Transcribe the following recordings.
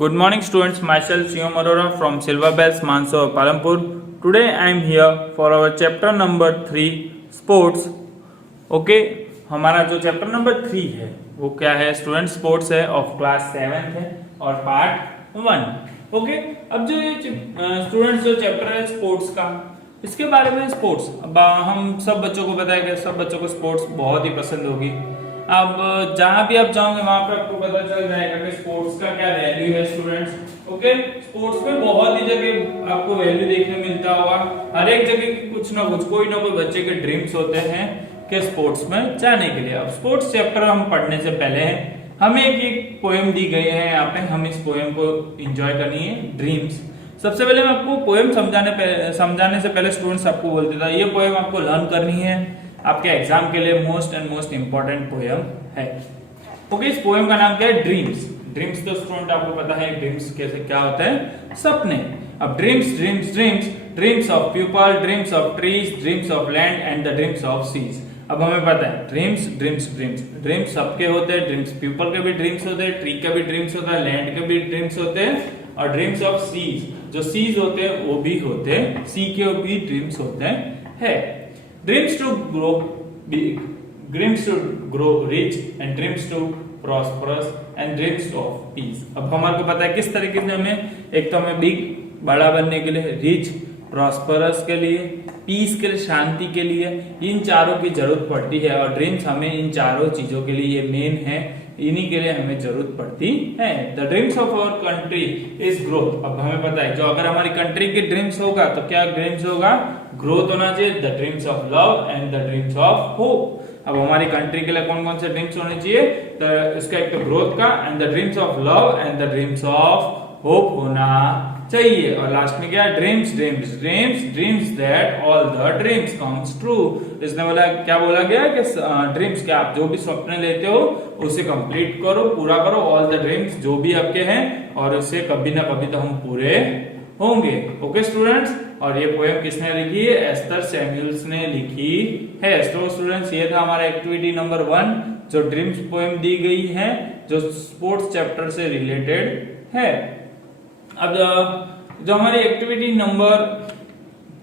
Good morning students, myself Shivam Arora from Silver Bells, Mansoor, Palampur. Today I am here for our chapter number 3 sports. Okay, हमारा जो chapter number 3 है वो क्या है student? Sports है of class 7 है और पार्ट 1. ओके, अब जो ये स्टूडेंट्स जो चैप्टर है स्पोर्ट्स का, इसके बारे में स्पोर्ट्स, अब हम सब बच्चों को पता है कि सब बच्चों को स्पोर्ट्स बहुत ही पसंद होगी. अब जहां भी आप जाओगे वहां पे आपको पता चल जाएगा कि स्पोर्ट्स का क्या वैल्यू है स्टूडेंट्स. ओके, स्पोर्ट्स में बहुत ही जगह आपको वैल्यू देखने मिलता होगा. हर एक जगह की कुछ ना कुछ कोई ना कोई बच्चे के ड्रीम्स होते हैं कि स्पोर्ट्स में जाने के लिए. अब स्पोर्ट्स चैप्टर हम पढ़ने से पहले हमें एक पोएम दी गई है यहाँ पे, हम इस पोएम को एंजॉय करनी है. ड्रीम्स. सबसे पहले मैं आपको पोएम समझाने से पहले स्टूडेंट्स आपको बोल देता, ये पोएम आपको लर्न करनी है, आपके एग्जाम के लिए मोस्ट इंपॉर्टेंट पोएम है. ओके, इस पोएम का नाम क्या है? ड्रीम्स. ड्रीम्स तो स्टूडेंट आपको पता है ड्रीम्स कैसे क्या होता है, सपने. अब dreams dreams dreams dreams of people, dreams of trees, dreams of land and the dreams of seas. अब हमें पता है ड्रीम्स ड्रीम्स ड्रीम्स ड्रीम्स सबके होते हैं. ड्रीम्स पीपल के भी ड्रीम्स होते हैं, ट्री के भी ड्रीम्स होता है, लैंड के भी ड्रीम्स होते हैं, और ड्रीम्स ऑफ सीज, जो सीज होते हैं वो भी होते हैं, सी के भी ड्रीम्स होते हैं. Dreams to grow big, dreams to grow rich, and dreams to prosperous, and dreams of peace. अब हमारे को पता है किस तरीके से हमें, एक तो हमें बिग बड़ा बनने के लिए, रिच प्रॉस्परस के लिए, पीस के लिए शांति के लिए, इन चारों की जरूरत पड़ती है. और ड्रीम्स हमें इन चारों चीजों के लिए ये मेन है, इन्हीं के लिए हमें जरूरत पड़ती है. The dreams of our country is growth. अब हमें पता है जो अगर हमारी कंट्री के ड्रीम्स होगा तो क्या ड्रीम्स होगा? ग्रोथ होना चाहिए. The dreams of love and the dreams of hope. अब हमारी कंट्री के लिए कौन कौन से ड्रीम्स होने चाहिए? तो इसका एक तो ग्रोथ का, and the dreams of love and the dreams of hope होना चाहिए. और लास्ट में क्या? Dreams dreams dreams dreams that all the dreams comes true. इसने बोला, क्या बोला गया कि ड्रीम्स क्या, आप जो भी सपने लेते हो उसे कंप्लीट करो, पूरा करो. ऑल द ड्रीम्स जो भी आपके हैं, और उससे कभी ना कभी तो हम पूरे होंगे. ओके स्टूडेंट्स, और ये पोएम किसने लिखी है? एस्थर सैमुअल्स ने लिखी है. तो स्टूडेंट्स ये था हमारा एक्टिविटी नंबर 1, जो ड्रीम्स पोएम दी गई है, जो स्पोर्ट्स चैप्टर से रिलेटेड है. अब जो हमारी एक्टिविटी नंबर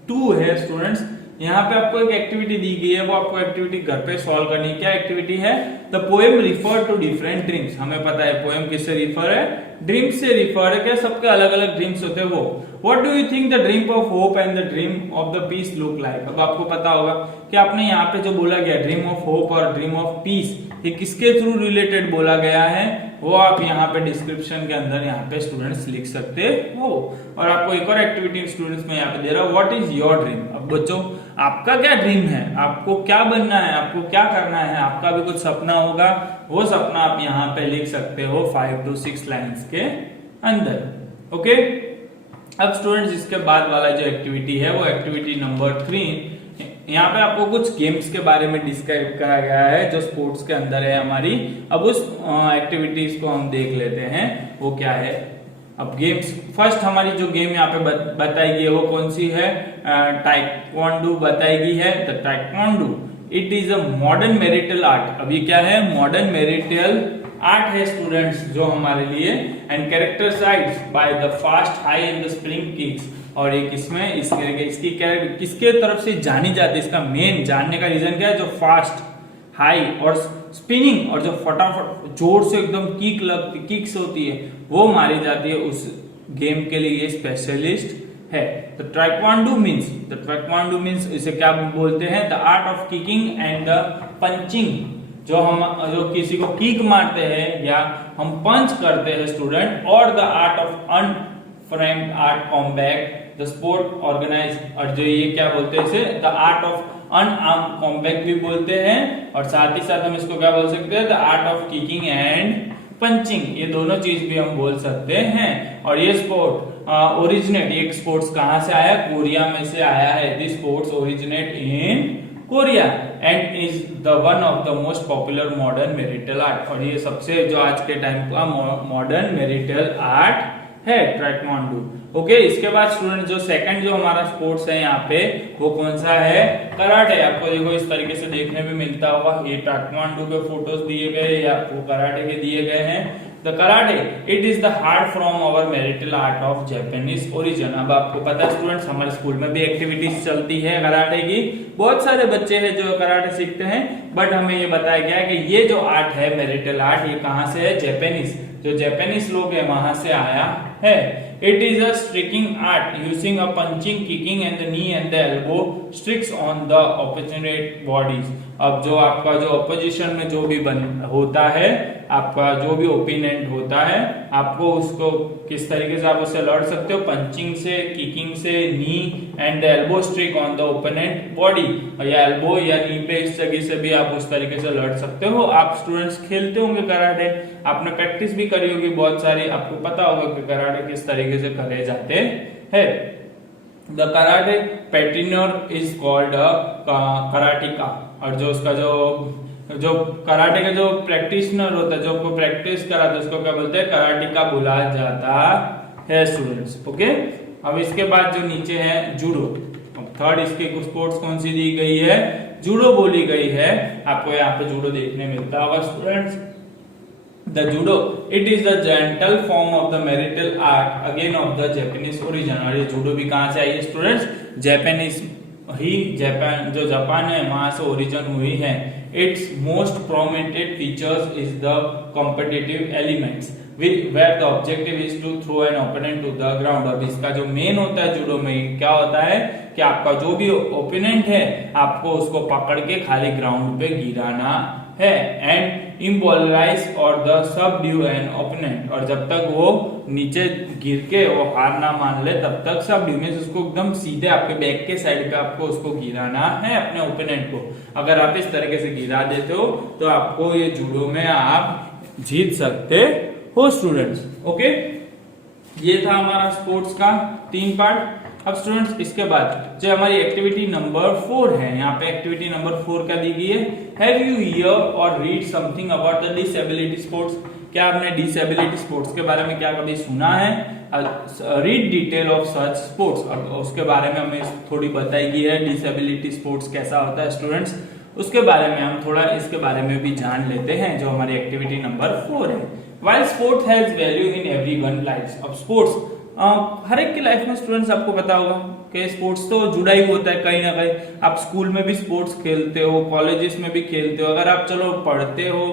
2 है स्टूडेंट्स, यहाँ पे आपको एक एक्टिविटी दी गई है, वो आपको एक्टिविटी घर पे सॉल्व करनी है. क्या एक्टिविटी है? The poem refer to different dreams. हमें पता है पोएम किससे रिफर है? ड्रीम्स से रिफर है. क्या? सबके अलग अलग ड्रीम्स होते हैं वो. What do you think the dream of hope and the dream of the peace look like? अब आपको पता होगा कि आपने यहाँ पे जो बोला गया ड्रीम ऑफ होप और ड्रीम ऑफ पीस, ये किसके थ्रू रिलेटेड बोला गया है, वो आप यहाँ पे डिस्क्रिप्शन के अंदर यहाँ पे स्टूडेंट्स लिख सकते हो. और आपको एक और एक्टिविटी स्टूडेंट्स में यहाँ पे दे रहा हूँ, व्हाट इज योर ड्रीम. अब बच्चों, आपका क्या ड्रीम है? आपको क्या बनना है? आपको क्या करना है? आपका भी कुछ सपना होगा, वो सपना आप यहाँ पे लिख सकते हो 5 to 6 लाइन्स के अंदर. ओके, अब स्टूडेंट्स इसके बाद वाला जो एक्टिविटी है वो एक्टिविटी नंबर 3. यहाँ पे आपको कुछ गेम्स के बारे में डिस्क्राइब करा गया है जो स्पोर्ट्स के अंदर है हमारी. अब उस एक्टिविटीज को हम देख लेते हैं वो क्या है. अब गेम्स, फर्स्ट हमारी जो गेम यहाँ पे बताई गई है वो कौन सी है? टाइक्वांडो बताई गई है. The taekwondo, it is a modern martial art. अब ये क्या है? मॉडर्न मैरिटल आर्ट है स्टूडेंट्स जो हमारे लिए, and characterised by the fast high and the spring kicks. और ये किसमें इसकी किसके तरफ से जानी जाती है? इसका मेन जानने का रीजन क्या है? जो फास्ट हाई और स्पिनिंग, और जो फटाफट जोर से एकदम किक्स होती है वो मारी जाती है, उस गेम के लिए ये स्पेशलिस्ट है. द टाइक्वांडो मीन्स इसे क्या बोलते हैं? The art of kicking and the punching. जो किसी को किक मारते हैं या हम पंच करते हैं स्टूडेंट, और the art of unframed art combat the sport organize. और जो ये क्या बोलते हैं इसे? The art of unarm combat भी बोलते हैं, और साथ ही साथ हम इसको क्या बोल सकते हैं? The art of kicking and punching. ये दोनों चीज भी हम बोल सकते हैं. और ये स्पोर्ट ओरिजिनेट, एक स्पोर्ट्स कहाँ से आया? कोरिया में से आया है. This sports originate in Korea and is the one of the most popular modern martial art. और ये सबसे जो आज के टाइम का मॉडर्न मैरिटल आर्ट है टाइक्वांडो. ओके, इसके बाद स्टूडेंट जो सेकंड जो हमारा स्पोर्ट्स है यहाँ पे वो कौन सा है? कराटे. आपको देखो इस तरीके से देखने में मिलता होगा. ये टाइक्वांडो के फोटोज दिए गए या आपको कराटे के दिए गए हैं. The karate it is the heart from our martial art of Japanese origin. अब आपको पता है स्टूडेंट्स, हमारे स्कूल में भी एक्टिविटीज चलती है कराटे की, बहुत सारे बच्चे हैं जो कराटे सीखते हैं, बट हमें ये बताया गया है कि ये जो आर्ट है मैरिटल आर्ट, ये कहाँ से है, जापानीज, जो जापानीज लोग है वहां से आया है। It is a striking art using a punching, kicking and the knee and the elbow strikes on the opposite bodies. अब जो आपका जो अपोजिशन में जो भी होता है, आपका जो भी ओपिनेंट होता है, आपको उसको किस तरीके से आप उससे लड़ सकते हो, पंचिंग से, किकिंग से, knee and the elbow strike on the opponent body, या एल्बो या नी पे इस जगह से भी आप उस तरीके से लड़ सकते हो। आप स्टूडेंट्स खेलते होंगे कराटे, आपने प्रैक्टिस भी करी होगी बहुत सारी, आपको पता होगा कि कराटे किस तरीके से करे जाते हैं। द कराटे पैटिनर इज कॉल्ड कराटिका, और जो उसका जो कराटे का जो प्रैक्टिशनर होता है, जो को प्रैक्टिस कराता है, उसको क्या बोलते हैं, कराटिका बुला जाता है स्टूडेंट्स। ओके, अब इसके बाद जो नीचे है जूडो, थर्ड इसके स्पोर्ट्स कौन सी दी गई है, जूडो बोली गई है। आपको यहाँ पे जूडो देखने मिलता होगा students. The judo, it is the gentle form of the martial art again of the Japanese origin। और ये जूडो भी कहाँ से आई है स्टूडेंट्स, जापानीज ही, जापान जो जापान है वहां से ओरिजिन हुई है। It's most prominent features is the competitive elements where the objective is to throw an opponent to the ground। अब इसका जो मेन होता है जूडो में क्या होता है कि आपका जो भी ओपोनेंट है आपको उसको पकड़ के खाली ग्राउंड पे गिराना है, एंड इम्बोलराइज और द सबड्यू एन ओपोनेंट, और जब तक वो नीचे गिर के वो हार ना मान ले तब तक सबड्यू मींस उसको एकदम सीधे आपके बैक के साइड पे आपको उसको गिराना है अपने ओपोनेंट को। अगर आप इस तरीके से गिरा देते हो तो आपको ये जूडो में आप जीत सकते हो स्टूडेंट्स। ओके, ये था हमारा स्पोर्ट्स का 3 पार्ट। अब स्टूडेंट्स इसके बाद जो हमारी एक्टिविटी नंबर 4 है, यहाँ पे एक्टिविटी नंबर 4 क्या दी गई है, हैव यू हियर और read something about the disability sports. क्या आपने डिसेबिलिटी स्पोर्ट्स के बारे में क्या कभी सुना है, read detail of such sports. अब उसके बारे में हमें थोड़ी बताई गई है डिसेबिलिटी स्पोर्ट्स कैसा होता है स्टूडेंट्स, उसके बारे में हम थोड़ा इसके बारे में भी जान लेते हैं जो हमारी एक्टिविटी नंबर 4 है। While sport has value in everyone's lives। अब स्पोर्ट्स हर एक की लाइफ में स्टूडेंट्स आपको पता होगा कि स्पोर्ट्स तो जुड़ा ही होता है कहीं ना कहीं। आप स्कूल में भी स्पोर्ट्स खेलते हो, कॉलेजेस में भी खेलते हो, अगर आप चलो पढ़ते हो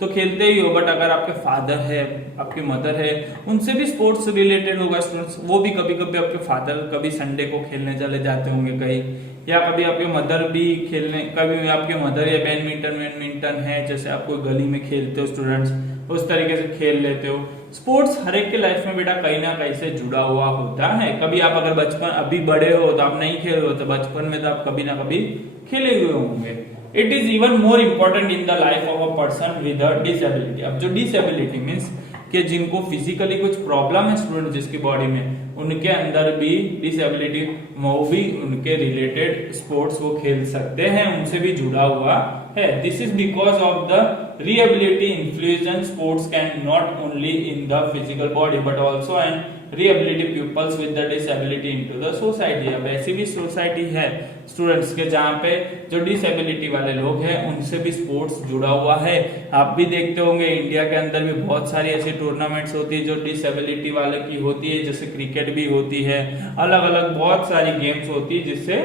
तो खेलते ही हो, बट अगर आपके फादर है, आपकी मदर है, उनसे भी स्पोर्ट्स रिलेटेड होगा स्टूडेंट्स। वो भी कभी कभी आपके फादर कभी संडे को खेलने चले जाते होंगे कहीं, या कभी आपके मदर भी खेलने, कभी आपके मदर या बैडमिंटन है, जैसे आप कोई गली में खेलते हो स्टूडेंट्स, उस तरीके से खेल लेते हो। स्पोर्ट्स हर एक के लाइफ में बेटा कहीं ना कहीं से जुड़ा हुआ होता है। कभी आप अगर बचपन अभी बड़े हो तो आप नहीं खेल रहे हो, तो बचपन में तो आप कभी ना कभी खेले हुए होंगे। It is even more important in the life of a person with a disability. अब जो डिसेबिलिटी मीन्स कि जिनको फिजिकली कुछ प्रॉब्लम है स्टूडेंट जिसकी बॉडी में, उनके अंदर भी डिसेबिलिटी, वो भी उनके रिलेटेड स्पोर्ट्स वो खेल सकते हैं, उनसे भी जुड़ा हुआ है। This is because of the rehability influence sports can not only in the physical body but also and rehability peoples with the disability into the society. अब ऐसी भी सोसाइटी है स्टूडेंट्स के जहाँ पे जो डिसेबिलिटी वाले लोग हैं उनसे भी स्पोर्ट्स जुड़ा हुआ है। आप भी देखते होंगे इंडिया के अंदर भी बहुत सारी ऐसी टूर्नामेंट्स होती है जो डिसेबिलिटी वाले की होती है, जैसे क्रिकेट भी होती है, अलग अलग बहुत सारी गेम्स होती है जिससे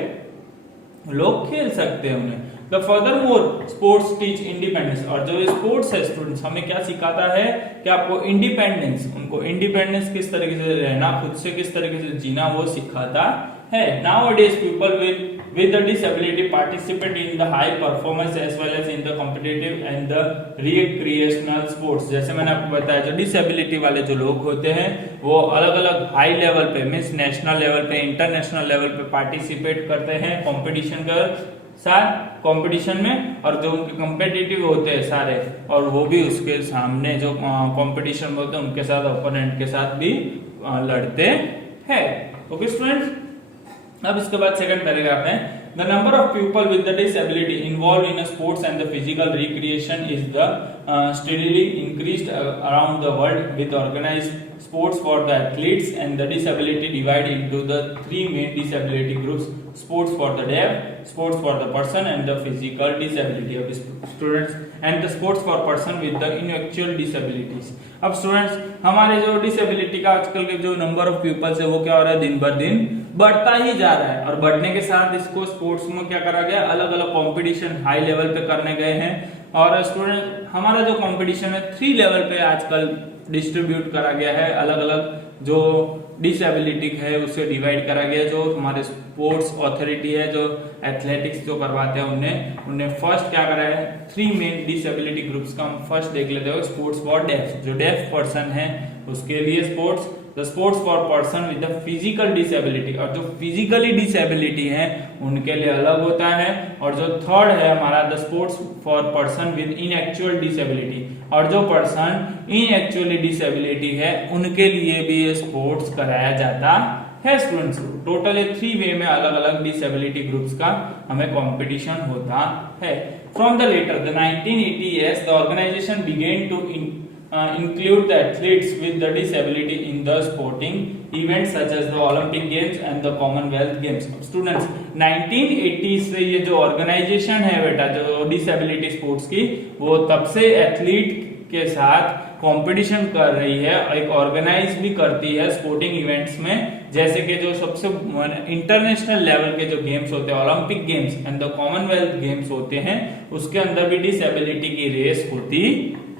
लोग खेल सकते हैं उन्हें। The furthermore sports teach independence. और जो स्पोर्ट्स है स्टूडेंट्स हमें क्या सिखाता है कि आपको इंडिपेंडेंस, उनको इंडिपेंडेंस किस तरीके से रहना, खुद से किस तरीके से जीना वो सिखाता है। Nowadays people with the disability participate in the high performance as well as in the competitive and the recreational sports। जैसे मैंने आपको बताया जो डिसेबिलिटी वाले जो लोग होते हैं वो अलग अलग हाई लेवल पे मीन्स नेशनल लेवल पे, इंटरनेशनल लेवल पे पार्टिसिपेट करते हैं कंपटीशन का साथ कंपटीशन में, और जो उनके कॉम्पिटिटिव होते हैं सारे, और वो भी उसके सामने जो कंपटीशन होते हैं उनके साथ, ओपोनेंट के साथ भी लड़ते हैं। ओके स्टूडेंट्स, अब इसके बाद सेकंड पैराग्राफ है the number of people with the disability involve in sports and the physical recreation is the steadily increased around the world with organized sports for the athletes, and the disability divided into the three main disability groups: sports for the deaf, sports for the person and the physical disability of students, and the sports for person with the intellectual disabilities. अब students, हमारे जो disability का आजकल के जो number of peoples है वो क्या हो रहा है, दिन भर दिन बढ़ता ही जा रहा है, और बढ़ने के साथ इसको स्पोर्ट्स में क्या करा गया, अलग अलग कंपटीशन हाई लेवल पे करने गए हैं। और स्टूडेंट, हमारा जो कंपटीशन है 3 लेवल पे आजकल डिस्ट्रीब्यूट करा गया है, अलग अलग जो डिसेबिलिटी है उससे डिवाइड करा गया। जो हमारे स्पोर्ट्स अथॉरिटी है, जो एथलेटिक्स जो करवाते हैं, उन्हें फर्स्ट क्या करा है, 3 मेन डिसेबिलिटी ग्रुप्स का हम फर्स्ट देख लेते हैं। स्पोर्ट्स फॉर डेफ, जो डेफ पर्सन है उसके लिए sports, the sports for person with the physical disability, और जो फिजिकली डिसेबिलिटी है उनके लिए अलग होता है। और जो थर्ड है हमारा the sports for person with intellectual disability, और जो पर्सन इनएक्चुअली डिसेबिलिटी है उनके लिए भी ये स्पोर्ट्स कराया जाता है। स्टूडेंट्स, टोटल 3 वे में अलग अलग डिसेबिलिटी ग्रुप्स का हमें कंपटीशन होता है। From the later the 1980s the organisation began to include the athletes with the disability in the sporting events such as the Olympic Games and the Commonwealth Games. Students, 1980 से ये जो organisation है बेटा, जो disability sports की, वो तब से एथलीट के साथ कंपटीशन कर रही है, एक ऑर्गेनाइज भी करती है स्पोर्टिंग इवेंट्स में। जैसे कि जो सबसे इंटरनेशनल लेवल के जो गेम्स होते हैं, Olympic games and the Commonwealth games होते हैं, उसके अंदर भी डिसेबिलिटी की रेस होती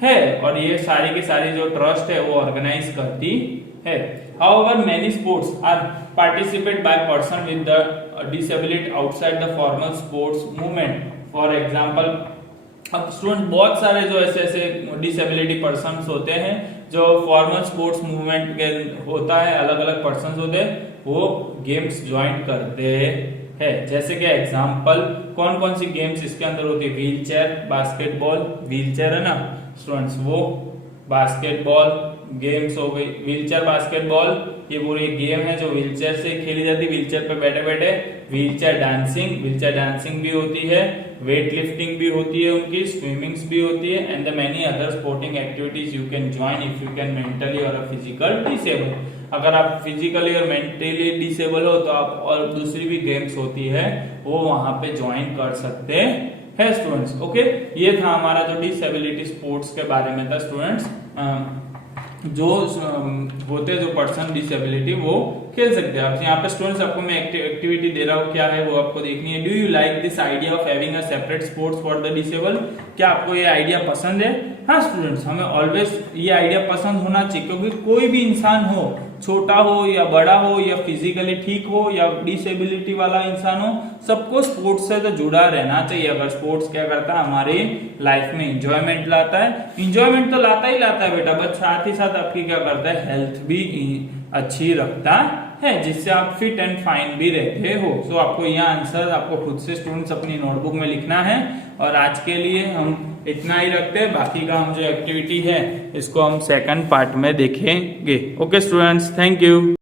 है, और ये सारी की सारी जो ट्रस्ट है वो ऑर्गेनाइज करती है। However, many sports are participated by person with the disability outside the formal sports movement. For example, अब स्टूडेंट, बहुत सारे जो ऐसे डिसेबिलिटी पर्सन्स होते हैं जो फॉर्मल स्पोर्ट्स मूवमेंट के होता है, अलग अलग पर्सन्स होते हैं, वो गेम्स ज्वाइन करते है। जैसे कि एग्जांपल कौन कौन सी गेम्स इसके अंदर होती है, wheel chair, basketball, wheel chair है ना स्टूडेंट्स, वो बास्केटबॉल गेम्स हो गई। व्हील चेयर बास्केटबॉल ये पूरी गेम है जो व्हील चेयर से खेली जाती है, व्हील चेयर पे बैठे बैठे। व्हील चेयर डांसिंग भी होती है, वेट लिफ्टिंग भी होती है उनकी, स्विमिंग्स भी होती है, and the many other sporting activities you can join if you can mentally और फिजिकल डिसेबल। अगर आप फिजिकली और मेंटली डिसेबल हो तो आप, और दूसरी भी गेम्स होती है वो वहां पे ज्वाइन कर सकते हैं स्टूडेंट्स। ओके, ये था हमारा जो डिसेबिलिटी स्पोर्ट्स के बारे में था स्टूडेंट्स। जो होते हैं जो पर्सन डिसेबिलिटी वो खेल सकते हैं। आप यहाँ पे स्टूडेंट्स आपको मैं एक्टिविटी दे रहा हूँ, क्या है वो आपको देखनी है। Do you like this idea of having a separate sports for the disable? क्या आपको ये आइडिया पसंद है? हाँ स्टूडेंट्स, हमें ऑलवेज ये आइडिया पसंद होना चाहिए, क्योंकि कोई भी इंसान हो, छोटा हो या बड़ा हो या फिजिकली ठीक हो या डिसेबिलिटी वाला इंसान हो, सबको स्पोर्ट्स से तो जुड़ा रहना चाहिए। अगर स्पोर्ट्स क्या करता है, हमारी लाइफ में इंजॉयमेंट लाता है, इंजॉयमेंट तो लाता ही लाता है बेटा, बट साथ ही साथ आपकी क्या करता है, हेल्थ भी अच्छी रखता है, जिससे आप फिट एंड फाइन भी रहते हो। सो आपको यह आंसर आपको खुद से स्टूडेंट्स अपनी नोटबुक में लिखना है। और आज के लिए हम इतना ही रखते हैं, बाकी का हम जो एक्टिविटी है इसको हम सेकंड पार्ट में देखेंगे। Okay students, thank you.